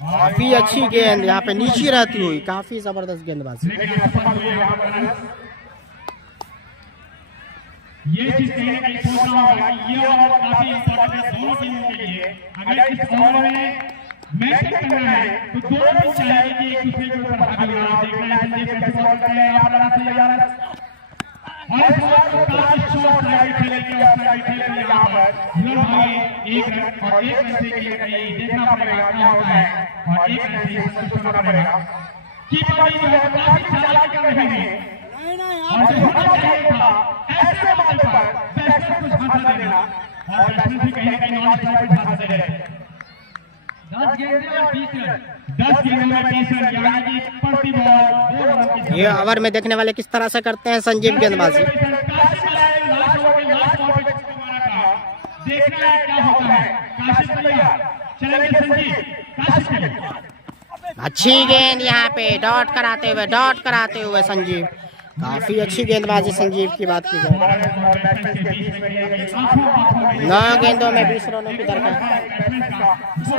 काफी अच्छी गेंद यहाँ पे नीचे रहती हुई, काफी जबरदस्त गेंदबाजी। ये चीज कहीं ना कहीं सोचना होगा कि ये ओवर काफी इंपॉर्टेंट है दोनों टीमों के लिए। अगर इस ओवर में मैच करना है तो दोनों टीम चाहेंगे कि एक दूसरे के ऊपर हावी होना। देखना है संजीव कैसे बॉल कर रहे हैं, आप लगाते तैयार है और इस ओवर को काफी शॉर्ट साइड खेलेंगे और साइड खेलेंगे यहाँ पर धीरे भाई 1 रन और 1 रन से के लिए देखना पड़ेगा क्या होता है और 1 रन से संतुष्ट होना पड़ेगा। कीपर जो है काफी चालाक कर रहे हैं और जो होना चाहिए था ऐसे बॉल पर बैट्समैन को फंसा देना और बैट्समैन भी कहीं ना कहीं नॉन स्ट्राइक फंसा दे रहे हैं। 10 गेंदों में 20 रन यानी कि प्रति बॉल 2 रन की। ये ओवर में देखने वाले किस तरह से करते हैं संजीव गेंदबाजी। देखना है क्या होता है। काशिफ तैयार, चलेंगे संजीव, काशिफ के लिए अच्छी गेंद यहाँ पे डॉट कराते हुए संजीव। काफी अच्छी गेंदबाजी संजीव की बात की जाए। 9 गेंदों में 20 रनों की दरकार। पीछे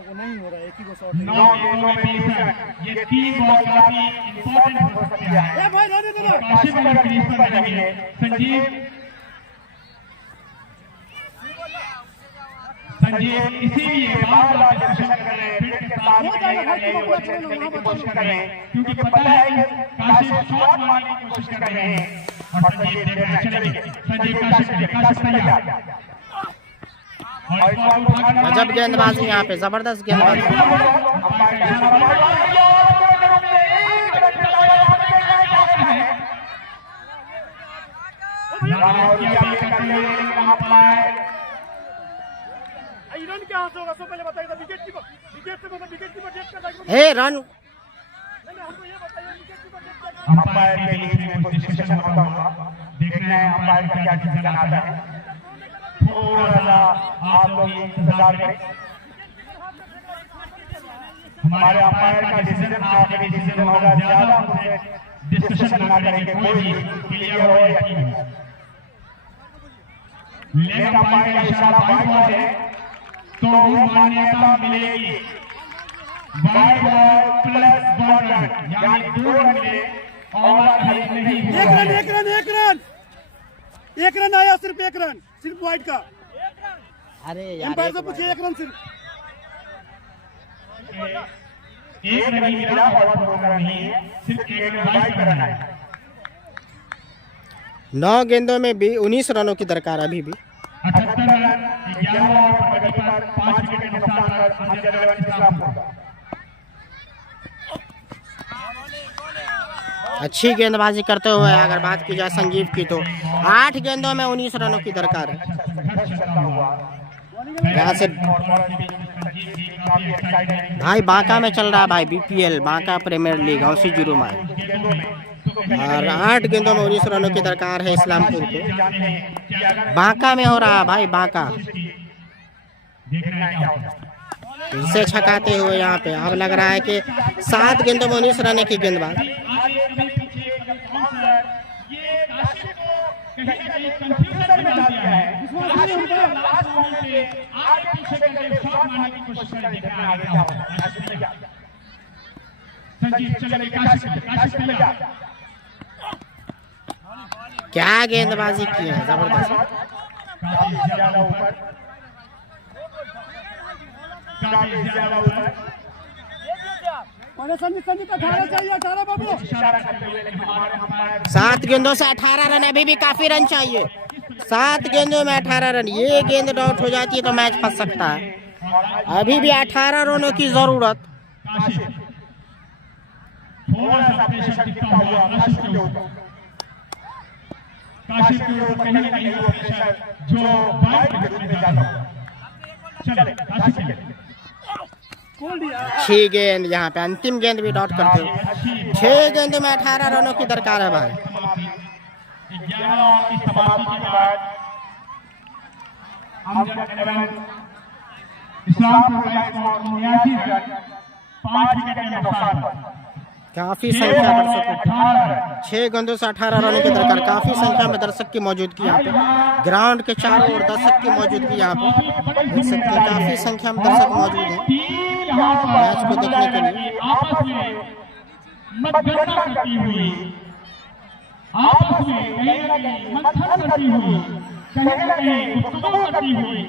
को नहीं हो रहा है, एक ही को शॉट 9 गेंदों में 20 रन। ये 3 बॉल काफी इंपॉर्टेंट हो सकती है। भाई रहने दो ना। काशिफ अगर क्रीज पर रहेंगे संजीव इसीलिए बार-बार डिस्कशन कर रहे हैं, फिट के साथ खेलने की कोशिश कर रहे हैं क्योंकि पता है कि काशिफ शॉट मारने की कोशिश कर रहे हैं और संजीव देख रहे हैं। चलेंगे संजीव काशिफ तैयार गजब गेंदबाजी यहाँ पे, जबरदस्त गेंदबाजी। हे रन अंपायर के बीच में कुछ डिस्कशन होता होगा, देखना है अंपायर का क्या डिसीजन आता है। थोड़ा सा आप लोग इंतजार करें, हमारे अंपायर का डिसीजन आखिरी डिसीजन होगा। ज्यादा मुझे डिस्कशन ना करेंगे, कोई भी क्लियर हो या नहीं हो। लेफ्ट अंपायर का इशारा वाइड बॉल है तो वो मान्यता मिलेगी। Wide ball plus ball run, यानी 2 रन मिले और खरीद नहीं हुआ। एक रन आया, सिर्फ 1 रन, सिर्फ वाइड का। अरे यार एम्पायर एक से पूछिए, 1 रन सिर्फ। एक रन मिला और 2 रन नहीं है, सिर्फ 1 वाइड का रन है। 9 गेंदों में भी 19 रनों की दरकार अभी भी। 78 रन 11 ओवर प्रगति पर 5 विकेट के नुकसान पर अंजल रन इस्लामपुर। अच्छी गेंदबाजी करते हुए अगर बात की जाए संजीव की तो 8 गेंदों में 19 रनों की दरकार है। यहाँ से भाई बांका में चल रहा है भाई BPL बांका प्रीमियर लीग औसी जीरो में, और 8 गेंदों में 19 रनों की दरकार है इस्लामपुर को। बांका में हो रहा है भाई बांका। इसे छकाते हुए यहाँ पे अब लग रहा है कि 7 गेंदों में 19 रन की गेंदबाज। क्या गेंदबाजी की है, जबरदस्त। संजीव 18 चाहिए, 18 बाबू। 7 गेंदों से 18 रन, अभी भी काफी रन चाहिए। 7 गेंदों में 18 रन, ये गेंद डॉट हो जाती है तो मैच फंस सकता है। अभी भी 18 रनों की जरूरत। थोड़ा सा प्रेशर दिखता हुआ काशिफ के ऊपर, काशिफ के ऊपर कहीं ना कहीं वो प्रेशर जो वाइड विकेट में जाता हुआ। चले काशिफ 6 गेंद यहाँ पे अंतिम गेंद भी डॉट करते हो। 6 गेंदों में 18 रनों की दरकार है भाई। 11 ओवर की समाप्ति के बाद इस्लामपुर का स्कोर 79 रन 5 विकेट के नुकसान पर। काफी संख्या दर्शकों, 6 गेंदों से 18 रनों की दरकार। काफी संख्या में दर्शक की मौजूदगी यहाँ पे, ग्राउंड के चारों ओर दर्शक की मौजूदगी यहाँ पे देख सकते हैं। काफी संख्या में दर्शक मौजूद हैं मैच को देखने के लिए। आपस में मतगणना करती हुई, आपस में कहीं ना कहीं मंथन करती हुई, कहीं ना कहीं गुफ्तगू करती हुई,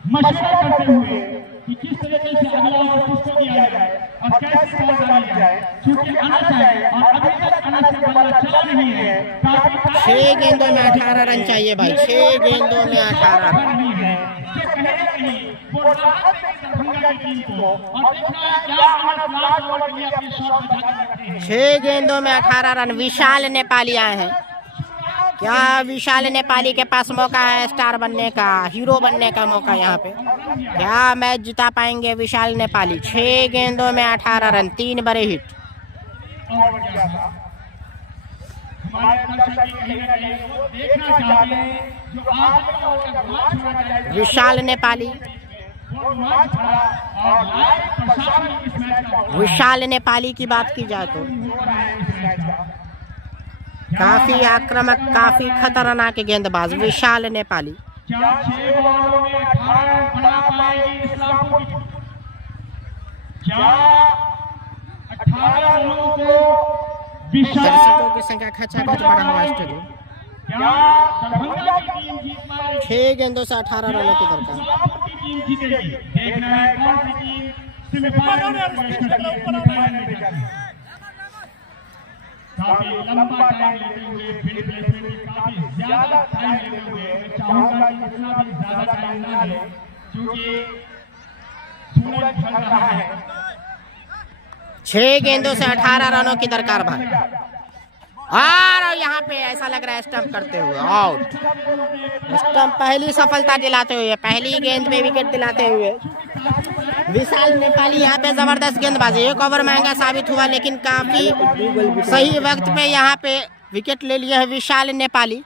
मशवरा करते हुए कि किस तरीके से अगला ओवर किसको दिया जाए और कैसे बॉल डाली जाए, क्योंकि आना चाहिए और अभी तक आना से बॉल चल रही है। 6 गेंदों में 18 रन चाहिए भाई, 6 गेंदों में 18 रन। 6 गेंदों में 18 रन। विशाल नेपाली आए हैं। क्या विशाल नेपाली के पास मौका है स्टार बनने का, हीरो बनने का मौका यहाँ पे? क्या मैच जिता पाएंगे विशाल नेपाली? 6 गेंदों में 18 रन, 3 बड़े हिट। विशाल नेपाली, विशाल नेपाली की बात की जाए तो काफी आक्रामक, काफी खतरनाक गेंदबाज विशाल नेपाली। दर्शकों की संख्या खचाखच बढ़ा हुआ स्टेडियम। 6 गेंदों से 18 रनों की दरकार। काफी लंबा टाइम लेते हुए, काफी ज्यादा टाइम लेते हुए, मैं चाहूंगा कि इतना भी ज्यादा टाइम ना ले, क्योंकि सूरज ढल रहा है। 6 गेंदों से 18 रनों की दरकार भाई। और यहाँ पे ऐसा लग रहा है स्टंप करते हुए आउट। स्टंप पहली सफलता दिलाते हुए, पहली गेंद पे विकेट दिलाते हुए विशाल नेपाली यहाँ पे जबरदस्त गेंदबाजी। 1 ओवर महंगा साबित हुआ, लेकिन काफी सही वक्त पे यहाँ पे विकेट ले लिया है विशाल नेपाली।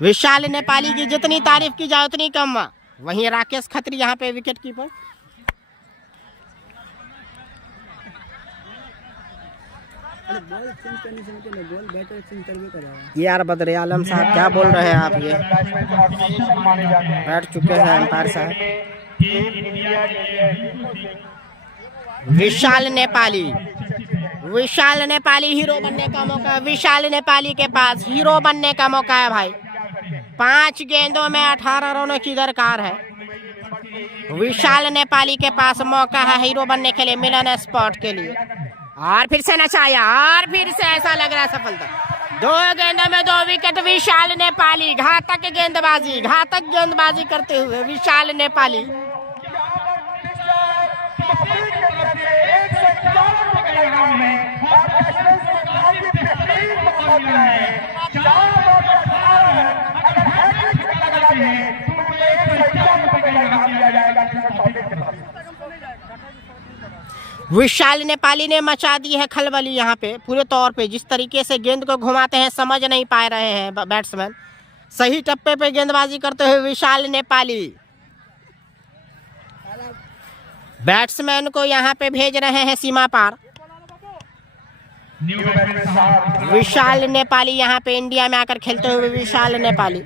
विशाल नेपाली की जितनी तारीफ की जाए उतनी कम। वहीं राकेश खत्री यहाँ पे विकेट कीपर। यार बदरे आलम साहब क्या बोल रहे हैं आप? ये बैठ चुके हैं अंपायर साहब। विशाल नेपाली, विशाल नेपाली हीरो बनने का मौका, विशाल नेपाली के पास हीरो बनने का मौका है भाई। 5 गेंदों में 18 रनों की दरकार है। विशाल नेपाली के पास मौका है हीरो बनने के लिए मिलन स्पॉट के लिए। और फिर से नचाया और फिर से ऐसा लग रहा है सफलता। 2 गेंदों में 2 विकेट विशाल नेपाली। घातक गेंदबाजी करते हुए विशाल नेपाली। विशाल नेपाली ने मचा दी है खलबली यहाँ पे पूरे तौर पे। जिस तरीके से गेंद को घुमाते हैं समझ नहीं पा रहे हैं बैट्समैन। सही टप्पे पे गेंदबाजी करते हुए विशाल नेपाली बैट्समैन को यहाँ पे भेज रहे हैं सीमा पार। विशाल नेपाली यहाँ पे इंडिया में आकर खेलते हुए विशाल नेपाली।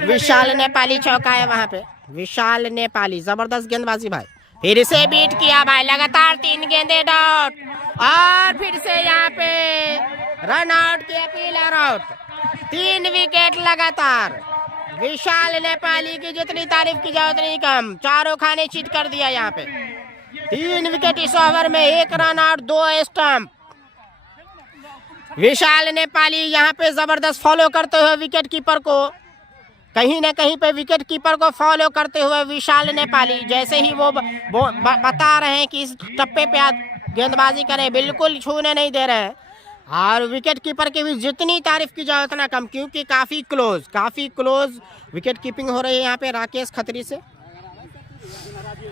विशाल नेपाली चौका है वहां पे। विशाल नेपाली जबरदस्त गेंदबाजी भाई। फिर से बीट किया भाई। लगातार 3 गेंदे डॉट और फिर से यहाँ पे रन आउट की अपील है। आउट 3 विकेट लगातार। विशाल नेपाली की जितनी तारीफ की जाए उतनी कम। चारों खाने चीट कर दिया यहाँ पे। 3 विकेट इस ओवर में, 1 रन आउट 2 स्टंप। विशाल नेपाली यहाँ पे जबरदस्त फॉलो करते हुए विकेट कीपर को, कहीं ना कहीं पे विकेट कीपर को फॉलो करते हुए विशाल नेपाली। जैसे ही वो बता रहे हैं कि इस टप्पे पे आप गेंदबाजी करें, बिल्कुल छूने नहीं दे रहे हैं। और विकेट कीपर की भी जितनी तारीफ की जाए उतना कम, क्योंकि काफ़ी क्लोज विकेट कीपिंग हो रही है यहाँ पे राकेश खत्री से।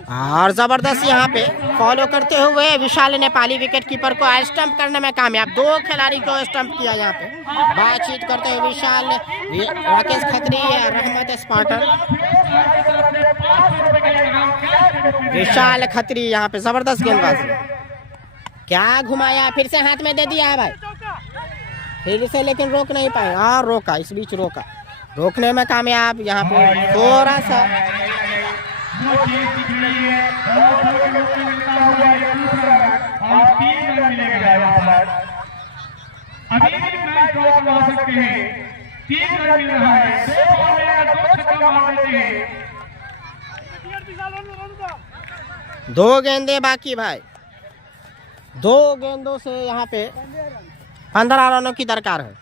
और जबरदस्त यहाँ पे फॉलो करते हुए विशाल नेपाली विकेट कीपर को स्टंप करने में कामयाब। 2 खिलाड़ी को स्टंप किया यहाँ पे। बातचीत करते हुए विशाल राकेश खत्री है रहमत स्पार्टन। विशाल खत्री यहाँ पे जबरदस्त गेंदबाजी। क्या घुमाया, फिर से हाथ में दे दिया है भाई। फिर से लेकिन रोक नहीं पाए। और रोका, इस बीच रोका, रोकने में कामयाब। यहाँ पे थोड़ा सा दो गेंदे बाकी भाई। 2 गेंदों से यहाँ पे 15 रनों की दरकार है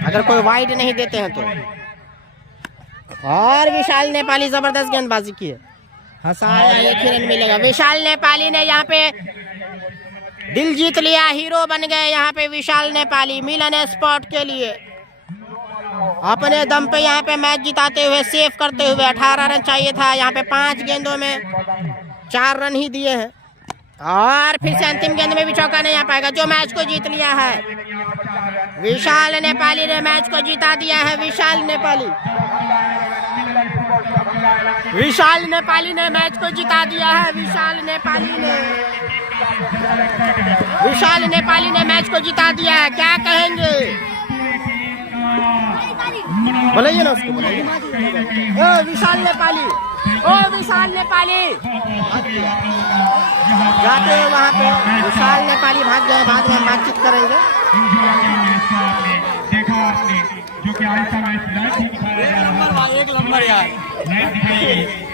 अगर कोई वाइड नहीं देते हैं तो। और विशाल नेपाली जबरदस्त गेंदबाजी की है। हंसाया, 1 रन मिलेगा। विशाल नेपाली ने यहाँ पे दिल जीत लिया, हीरो बन गए यहाँ पे विशाल नेपाली मिलन स्पॉट के लिए। अपने दम पे यहाँ पे मैच जिताते हुए, सेव करते हुए। 18 रन चाहिए था, यहाँ पे 5 गेंदों में 4 रन ही दिए हैं। और फिर से अंतिम गेंद में भी चौका नहीं आ पाएगा, जो मैच को जीत लिया है। विशाल नेपाली ने मैच को जीता दिया है। विशाल नेपाली ने मैच को जिता दिया है। विशाल नेपाली ने मैच को जिता दिया है। क्या कहेंगे, बोलिए ना उसको, बोलिए। ओ विशाल नेपाली जाते हैं वहाँ पे। विशाल नेपाली भाग गए, बाद में बातचीत करेंगे। देखा आपने जो कि आज का मैच लाइव दिखा रहा है। 1 नंबर यार लाइव दिखाइए।